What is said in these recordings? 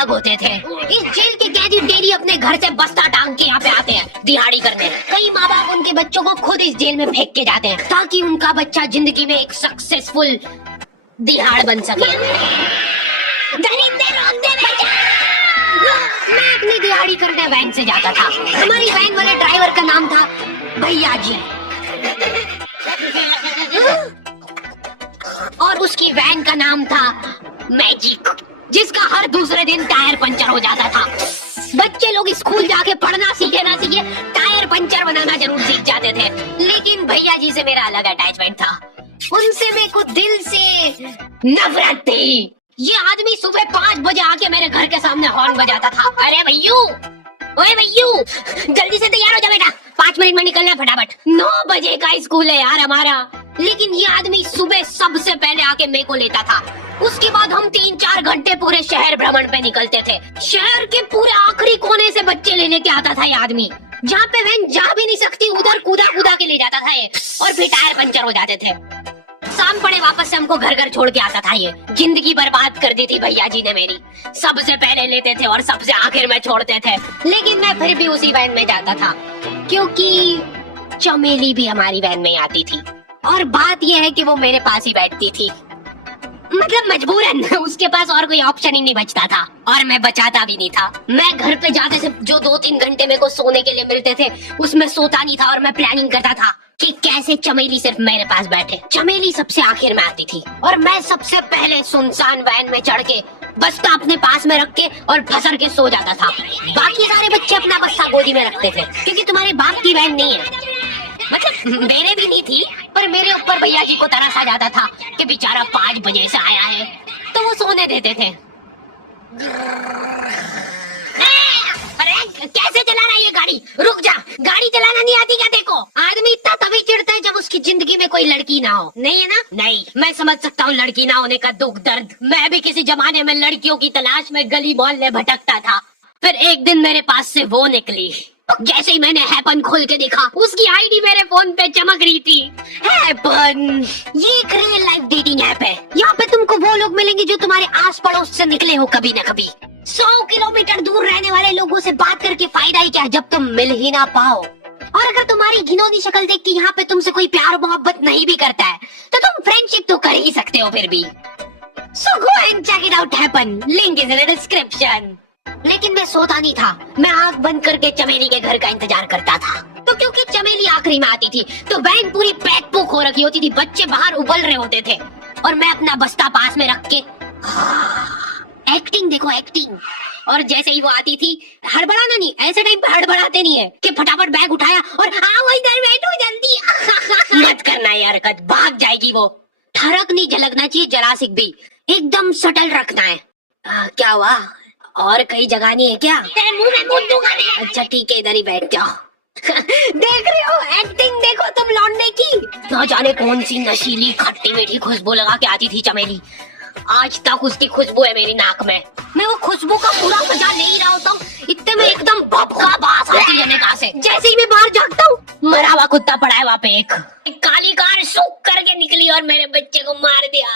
अलग होते थे। इस जेल के कैदी डेली अपने घर से बस्ता टांग के यहाँ पे आते हैं दिहाड़ी करने। कई माँ बाप उनके बच्चों को खुद इस जेल में फेंक के जाते हैं ताकि उनका बच्चा जिंदगी में एक सक्सेसफुल दिहाड़ बन सके। मैं अपनी दिहाड़ी करने वैन से जाता था। हमारी वैन वाले ड्राइवर का नाम था भैया जी और उसकी वैन का नाम था मैजिक, जिसका हर दूसरे दिन टायर पंचर हो जाता था। बच्चे लोग स्कूल जाके पढ़ना सीखे ना सीखे टायर पंचर बनाना जरूर सीख जाते थे, लेकिन भैया जी से मेरा अलग अटैचमेंट था। उनसे मेरे को दिल से नफरत थी। ये आदमी सुबह 5 बजे आके मेरे घर के सामने हॉर्न बजाता था। अरे भैयू, ओए भैयू, जल्दी से तैयार हो जा बेटा, 5 मिनट में निकलना फटाफट। 9 बजे का स्कूल है यार हमारा। लेकिन ये आदमी सुबह सबसे पहले आके मेरे को लेता था। उसके बाद हम 3-4 घंटे पूरे शहर भ्रमण पे निकलते थे। शहर के पूरे आखिरी कोने से बच्चे लेने के आता था ये आदमी। जहाँ पे वैन जा भी नहीं सकती उधर कूदा कूदा के ले जाता था ये, और फिर टायर पंचर हो जाते थे। शाम पड़े वापस से हमको घर घर छोड़ के आता था ये। जिंदगी बर्बाद कर दी थी भैया जी ने मेरी। सबसे पहले लेते थे और सबसे आखिर में छोड़ते थे, लेकिन मैं फिर भी उसी वैन में जाता था क्योंकि चमेली भी हमारी वैन में आती थी। और बात यह है कि वो मेरे पास ही बैठती थी, मतलब मजबूरन। उसके पास और कोई ऑप्शन ही नहीं बचता था और मैं बचाता भी नहीं था। मैं घर पे जाते से जो 2-3 घंटे मेरे को सोने के लिए मिलते थे उसमें सोता नहीं था और मैं प्लानिंग करता था कि कैसे चमेली सिर्फ मेरे पास बैठे। चमेली सबसे आखिर में आती थी और मैं सबसे पहले सुनसान वैन में चढ़ के बस्ता अपने पास में रख के और फसर के सो जाता था। बाकी सारे बच्चे अपना बस्ता गोदी में रखते थे क्योंकि तुम्हारे बाप की वैन नहीं है, मतलब मेरे भी नहीं थी, पर मेरे ऊपर भैया जी को तरस आ जाता था कि बेचारा 5 बजे से आया है, तो वो सोने देते थे। अरे कैसे चला रहा है ये गाड़ी? रुक जा, गाड़ी चलाना नहीं आती क्या? देखो आदमी इतना तभी चिढ़ता है जब उसकी जिंदगी में कोई लड़की ना हो। नहीं है ना? नहीं, मैं समझ सकता हूँ लड़की ना होने का दुख दर्द। मैं भी किसी जमाने में लड़कियों की तलाश में गली मोहल्ले भटकता था। फिर एक दिन मेरे पास से वो निकली। जैसे ही मैंने हैपन खोल के देखा उसकी आईडी मेरे फोन पे चमक रही थी। हैपन ये एक रियल लाइफ डेटिंग ऐप है। यहाँ पे तुमको वो लोग मिलेंगे जो तुम्हारे आस पड़ोस से निकले हो कभी न कभी। 100 किलोमीटर दूर रहने वाले लोगों से बात करके फायदा ही क्या जब तुम मिल ही ना पाओ। और अगर तुम्हारी घिनौनी शक्ल देख के यहाँ पे तुमसे कोई प्यार मोहब्बत नहीं भी करता है तो तुम फ्रेंडशिप तो कर ही सकते हो फिर भी। So go and check it out happen, link is in the description. लेकिन मैं सोता नहीं था, मैं आंख बंद करके चमेली के घर का इंतजार करता था। तो क्योंकि चमेली आखिरी में आती थी तो वैन पूरी पैक पुक हो रखी होती थी, बच्चे बाहर उबल रहे होते थे और मैं अपना बस्ता पास में रख के एक्टिंग देखो एक्टिंग। और जैसे ही वो आती थी, हड़बड़ाना नहीं, ऐसे टाइम पे हड़बड़ाते नहीं है कि फटाफट बैग उठाया और आओ इधर बैठो जल्दी। मत करना ये हरकत, भाग जाएगी वो। ठरक नहीं झलकना चाहिए जरा सी भी, एकदम सटल रखना है। क्या हुआ? और कई जगह नहीं है क्या? तेरे मुंह में मुंह दूंगा मैं। अच्छा ठीक है, इधर ही बैठ जाओ। देख रहे हो एक्टिंग देखो तुम लौंडे की। न जाने कौन सी नशीली खट्टी मीठी खुशबू लगा के आती थी चमेली। आज तक उसकी खुशबू है मेरी नाक में। मैं वो खुशबू का पूरा मजा ले ही रहा होता हूँ, इतने में एकदम भभका बास आती है निगाह से। जैसे ही मैं बाहर झांकता हूँ, मरा हुआ कुत्ता पड़ा है वहाँ पे। एक काली कार शुक करके निकली और मेरे बच्चे को मार दिया।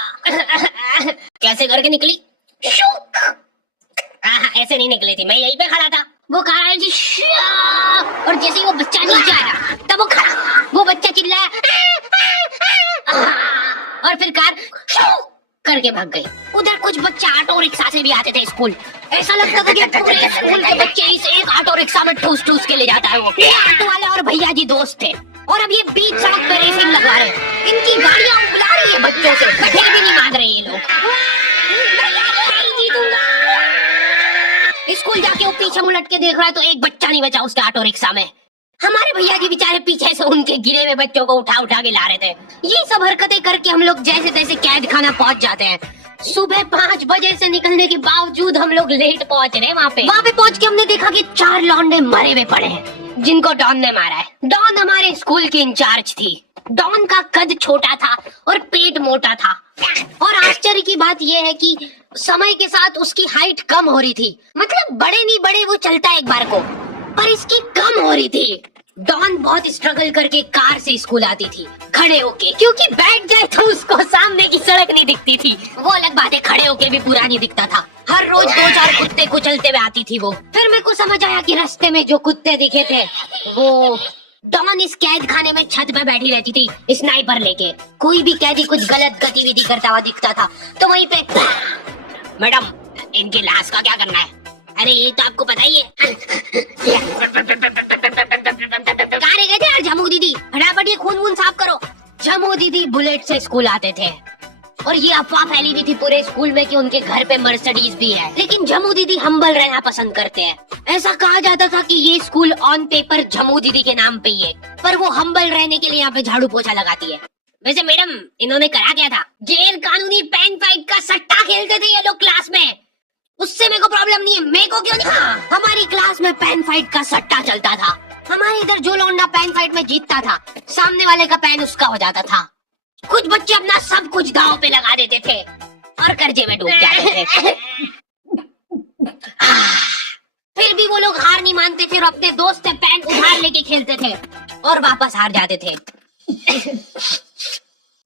कैसे करके निकली? शुक। ऐसे नहीं निकली थी, मैं यहीं पे खड़ा था। वो कार जी और जैसे ही वो बच्चा नीचे आया तब वो खड़ा, वो बच्चा चिल्लाया और फिर कार करके भाग गई। उधर कुछ बच्चे ऑटो रिक्शा से भी आते थे स्कूल। ऐसा लगता था कि पूरे स्कूल के बच्चे इस एक ऑटो रिक्शा में ठूस ठूस के ले जाता है वो। ये ऑटो वाले और भैया जी दोस्त थे और अब ये बीच सड़क पे रेसिंग लगवा रहे हैं। इनकी गाड़ियां उबला रही है बच्चों से, फिर भी नहीं मान रहे ये लोग। स्कूल जाके वो पीछे मुलट के देख रहा है तो एक बच्चा नहीं बचा उसके ऑटो रिक्शा में। हमारे भैया जी बेचारे पीछे से उनके गिरे हुए बच्चों को उठा उठा के ला रहे थे। ये सब हरकतें करके हम लोग जैसे तैसे कैद खाना पहुंच जाते हैं। सुबह 5 बजे से निकलने के बावजूद हम लोग लेट पहुंच रहे हैं। वहाँ पे पहुंच के हमने देखा कि 4 लौंडे मरे हुए पड़े हैं जिनको डॉन ने मारा है। डॉन हमारे स्कूल की इंचार्ज थी। डॉन का कद छोटा था और पेट मोटा था और आश्चर्य की बात यह है कि समय के साथ उसकी हाइट कम हो रही थी। मतलब बड़े नहीं बड़े वो चलता एक बार को, पर इसकी कम हो रही थी। डॉन बहुत स्ट्रगल करके कार से स्कूल आती थी खड़े होके, क्योंकि बैठ जाए तो उसको सामने की सड़क नहीं दिखती थी। वो अलग बात है, खड़े होके भी पूरा नहीं दिखता था। हर रोज 2-4 कुत्ते कुचलते हुए आती थी वो। फिर मेरे को समझ आया कि रास्ते में जो कुत्ते दिखे थे वो डॉन इस कैद खाने में छत पे बैठी रहती थी स्नाइपर लेके। कोई भी कैदी कुछ गलत गतिविधि करता हुआ दिखता था तो वहीं पे, मैडम इनकी लाश का क्या करना है? अरे ये तो आपको पता ही है। कहाँ रह गए थे यार झमू दीदी, फटाफट ये खून वून साफ करो। झमू दीदी बुलेट से स्कूल आते थे और ये अफवाह फैली हुई थी पूरे स्कूल में कि उनके घर पे मर्सिडीज भी है। लेकिन झमू दीदी हम्बल रहना पसंद करते हैं। ऐसा कहा जाता था कि ये स्कूल ऑन पेपर झमू दीदी के नाम पे ही है, पर वो हम्बल रहने के लिए यहाँ पे झाड़ू पोछा लगाती है। वैसे मैडम इन्होंने करा क्या था? गैर कानूनी पेन फाइट का सट्टा खेलते थे ये लोग क्लास में। उससे मेरे को प्रॉब्लम नहीं है, मेरे को क्यों नहीं? हमारी क्लास में पेन फाइट का सट्टा चलता था। हमारे इधर जो लौंडा पेन फाइट में जीतता था, सामने वाले का पेन उसका हो जाता था। कुछ बच्चे अपना सब कुछ दांव पे लगा देते थे और कर्जे में डूब जाते थे। फिर भी वो लोग हार नहीं मानते थे और अपने दोस्त से पेन उधार लेके खेलते थे और वापस हार जाते थे।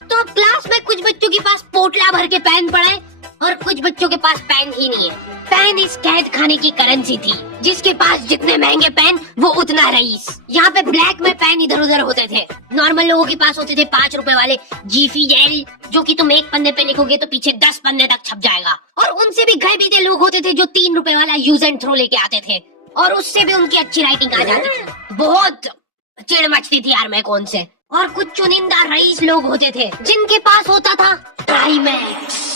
तो अब क्लास में कुछ बच्चों के पास पोटला भर के पेन पड़े और कुछ बच्चों के पास पेन ही नहीं है। पेन इस कैद खाने की करेंसी थी, जिसके पास जितने महंगे पेन वो उतना रईस। यहाँ पे ब्लैक में पेन इधर उधर होते थे। नॉर्मल लोगों के पास होते थे 5 रुपए वाले जीफी जेल, जो कि तुम एक पन्ने पे लिखोगे तो पीछे 10 पन्ने तक छप जाएगा। और उनसे भी गए बीते लोग होते थे जो 3 रुपए वाला यूज एंड थ्रो लेके आते थे और उससे भी उनकी अच्छी राइटिंग आ जाती थी। बहुत चिढ़ मचती थी यार मैं कौन से। और कुछ चुनिंदा रईस लोग होते थे जिनके पास होता था ट्राईमैक्स।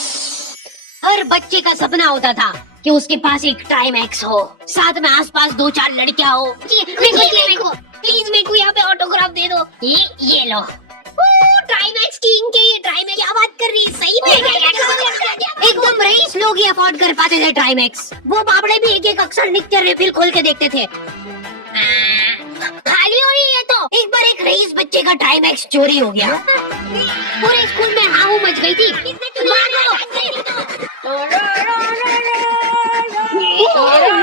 हर बच्चे का सपना होता था कि उसके पास एक टाइमैक्स हो, साथ में आसपास 2-4 लड़कियां हो। प्लीज मेरे को यहाँ पे ऑटोग्राफ दे दो। ये लो टाइमैक्स की इनके ये टाइमैक्स। क्या बात कर रही है, सही में? एकदम रईस लोग ही अफोर्ड कर पाते थे टाइमैक्स। वो बाबड़े भी एक अक्सर निककर रिफिल खोल के देखते थे। खाली हो रही है तो एक बार एक रईस बच्चे का टाइमैक्स चोरी हो गया। पूरे स्कूल में हाहू मच गई थी।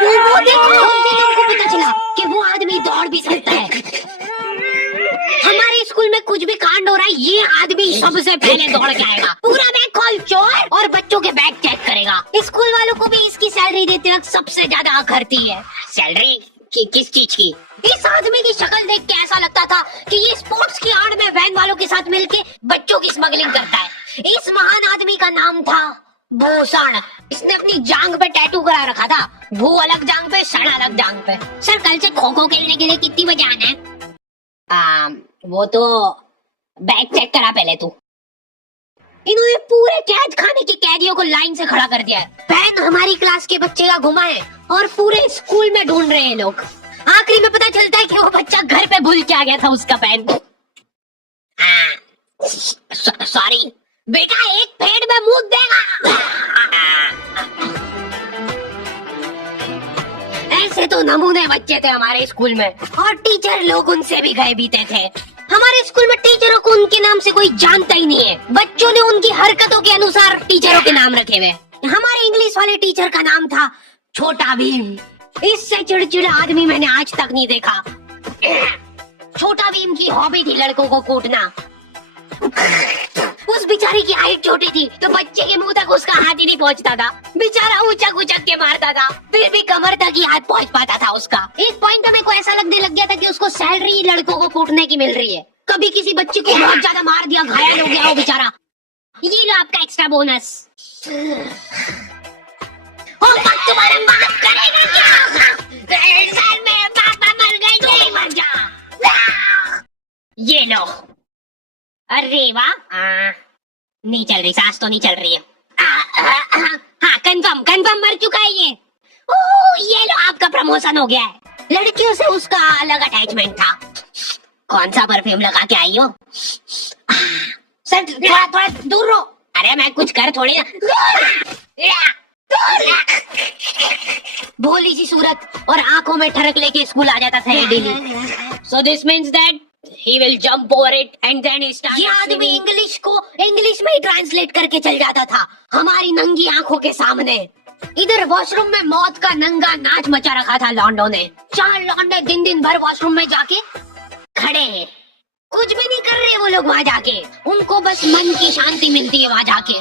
वो देखो, पता चला कि वो आदमी दौड़ भी सकता है। हमारे स्कूल में कुछ भी कांड हो रहा है, ये आदमी सबसे पहले दौड़ के आएगा, पूरा बैग खोल चोर और बच्चों के बैग चेक करेगा। स्कूल वालों को भी इसकी सैलरी देते वक्त सबसे ज्यादा आखरती है। सैलरी किस चीज की? इस आदमी की शक्ल देख के ऐसा लगता था कि ये स्पोर्ट्स की आड़ में वैन वालों के साथ मिलके बच्चों की स्मगलिंग करता है। इस महान आदमी का नाम था भूषण। इसने अपनी जांग पे टैटू करा रखा था, भू अलग जांग पे, सण अलग जांग पे। सर कल से खो खो खेलने के लिए कितनी बजे आना है? वो तो बैग चेक करा पहले तू। इन्होंने पूरे कैद खाने के कैदियों को लाइन से खड़ा कर दिया है। पेन हमारी क्लास के बच्चे का गुमा है और पूरे स्कूल में ढूंढ रहे हैं लोग। आखिरी में पता चलता है कि वो बच्चा घर पे भूल के आ गया था उसका पेन। सॉरी बेटा, एक पेड़ में मुंह देगा। ऐसे तो नमूने बच्चे थे हमारे स्कूल में और टीचर लोग उनसे भी गए बीते थे। हमारे स्कूल में टीचरों को उनके नाम से कोई जानता ही नहीं है। बच्चों ने उनकी हरकतों के अनुसार टीचरों के नाम रखे हुए। हमारे इंग्लिश वाले टीचर का नाम था छोटा भीम। इससे चिड़चिड़ा आदमी मैंने आज तक नहीं देखा। छोटा भीम की हॉबी थी लड़कों को कूटना। उस बेचारे की हाइट छोटी थी तो बच्चे के मुंह तक उसका हाथ ही नहीं पहुंचता था। बेचारा ऊंचा उचक के मारता था, फिर भी कमर तक ही हाथ पहुंच पाता था उसका। एक पॉइंट पे मेरे को ऐसा लगने लग गया था कि उसको सैलरी लड़कों को कूटने की मिल रही है। कभी किसी बच्चे को बहुत ज्यादा मार दिया, घायल हो गया हो बेचारा, ये लो आपका एक्स्ट्रा बोनस। तुम्हारा माफ करेगा क्या? सर मेरे पापा मर गए, नहीं मर जा। ये लो। अरे वाह, नहीं चल रही, सांस तो नहीं चल रही है। हाँ कंफर्म मर चुका है ये। ये लो आपका प्रमोशन हो गया है। लड़कियों से उसका अलग अटैचमेंट था। कौन सा परफ्यूम लगा के आई हो? सर थोड़ा दूर रहो। अरे मैं कुछ कर थोड़ी ना। भोली सी सूरत और आंखों में ठरक लेके स्कूल आ जाता था ये daily. So this means that he will jump over it and then he starts. ये आदमी इंग्लिश को इंग्लिश में ही ट्रांसलेट करके चल जाता था हमारी नंगी आंखों के सामने। इधर वॉशरूम में मौत का नंगा नाच मचा रखा था लॉन्डो ने। 4 लॉन्डे दिन भर वॉशरूम में जाके खड़े हैं, कुछ भी नहीं कर रहे वो लोग वहाँ जाके। उनको बस मन की शांति मिलती है वहाँ जाके।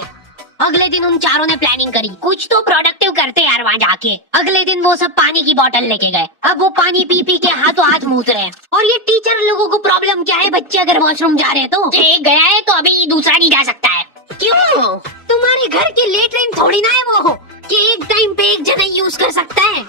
अगले दिन उन चारों ने प्लानिंग करी, कुछ तो प्रोडक्टिव करते यार वहाँ जाके। अगले दिन वो सब पानी की बोतल लेके गए। अब वो पानी पी पी के हाथों हाथ मूत रहे हैं। और ये टीचर लोगों को प्रॉब्लम क्या है, बच्चे अगर वॉशरूम जा रहे हैं तो एक गया है तो अभी दूसरा नहीं जा सकता है। क्यों? तुम्हारे घर के लेटरिन थोड़ी ना है वो कि एक टाइम पे एक जना यूज कर सकता है।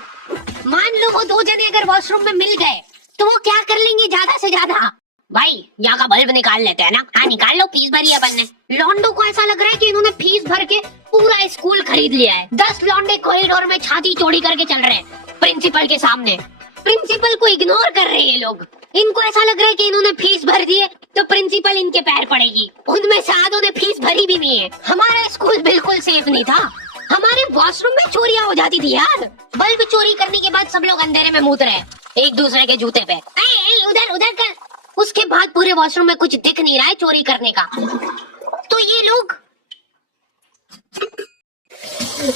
मान लो वो दो जने अगर वॉशरूम में मिल गए तो वो क्या कर लेंगे ज्यादा से ज्यादा? भाई यहाँ का बल्ब निकाल लेते हैं ना। हाँ निकाल लो, फीस भरी है अपन ने। लॉन्डो को ऐसा लग रहा है कि इन्होंने फीस भर के पूरा स्कूल खरीद लिया है। 10 लॉन्डे कॉरिडोर में छाती चौड़ी करके चल रहे हैं प्रिंसिपल के सामने। प्रिंसिपल को इग्नोर कर रहे हैं ये लोग। इनको ऐसा लग रहा है कि इन्होंने फीस भर दी है तो प्रिंसिपल इनके पैर पड़ेगी। उनमें से आधों ने फीस भरी भी नहीं है। हमारा स्कूल बिल्कुल सेफ नहीं था। हमारे वॉशरूम में चोरियां हो जाती थी यार। बल्ब चोरी करने के बाद सब लोग अंधेरे में मूत रहे एक दूसरे के जूते पे। उधर उधर कर। उसके बाद पूरे वॉशरूम में कुछ दिख नहीं रहा है चोरी करने का। तो ये लोग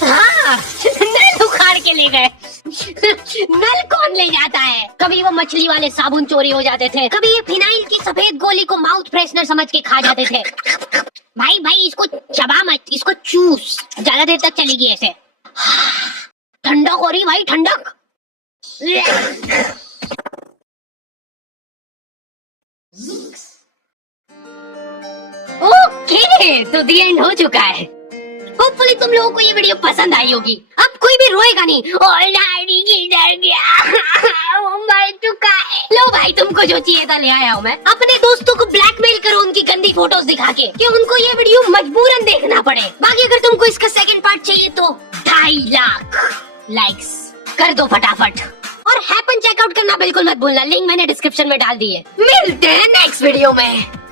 हाँ नल उखाड़ के ले गए। नल कौन ले जाता है? कभी वो मछली वाले साबुन चोरी हो जाते थे, कभी ये फिनाइल की सफेद गोली को माउथ फ्रेशनर समझ के खा जाते थे। भाई भाई इसको चबा मत, इसको चूस, ज्यादा देर तक चलेगी ऐसे। ठंडक हो रही भाई, ठंडक। ओके तो दी एंड हो चुका है। होपफुली तुम लोगों को ये वीडियो पसंद आई होगी। अब कोई भी रोएगा नहीं। और डैडी किधर गया? वो मर चुका है। लो भाई तुमको जो चाहिए था ले आया हूँ मैं। अपने दोस्तों को ब्लैकमेल करो उनकी गंदी फोटोज दिखा के कि उनको ये वीडियो मजबूरन देखना पड़े। बाकी अगर तुमको इसका सेकंड पार्ट चाहिए तो 2.5 लाख लाइक्स कर दो फटाफट। और हैपन चेकआउट करना बिल्कुल मत भूलना, लिंक मैंने डिस्क्रिप्शन में डाल दी है। मिलते हैं नेक्स्ट वीडियो में।